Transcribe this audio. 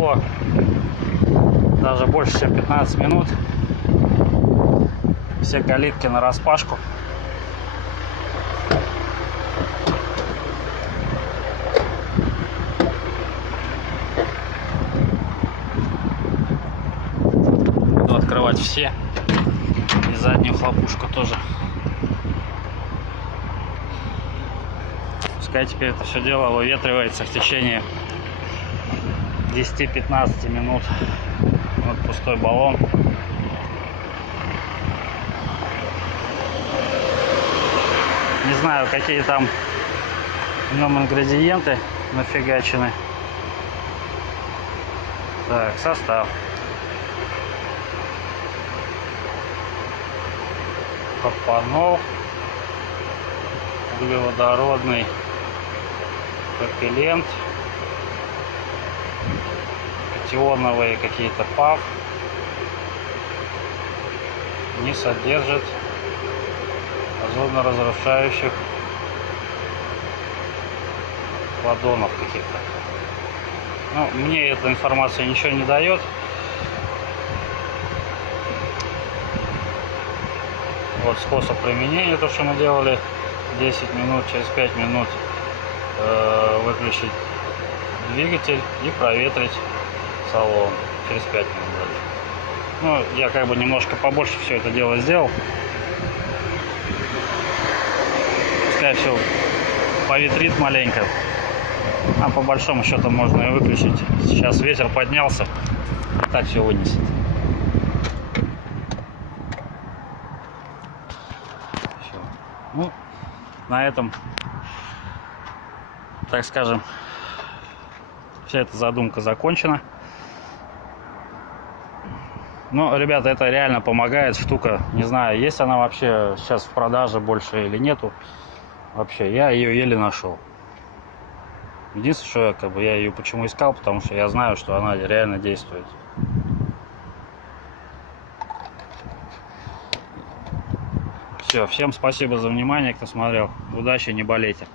прошло даже больше, чем 15 минут. Все калитки нараспашку. Буду открывать все. И заднюю хлопушку тоже. Пускай теперь это все дело выветривается в течение 10-15 минут. Вот пустой баллон. Не знаю, какие там в нем ингредиенты нафигачены. Так, состав. Пропанол, углеводородный пропеллент, катионовые какие-то ПАВ, не содержит озоноразрушающих ладонов каких-то. Ну, мне эта информация ничего не дает. Вот способ применения, то, что мы делали 10 минут, через 5 минут выключить двигатель и проветрить салон через 5 минут. Ну, я как бы немножко побольше все это дело сделал. Пускай все поветрит маленько. А по большому счету можно и выключить. Сейчас ветер поднялся, и так все вынесет. Все. Ну, на этом, так скажем, вся эта задумка закончена. Но, ребята, это реально помогает штука. Не знаю, есть она вообще сейчас в продаже больше или нету. Вообще, я ее еле нашел. Единственное, что я ее почему искал, потому что я знаю, что она реально действует. Все, всем спасибо за внимание, кто смотрел. Удачи, не болейте.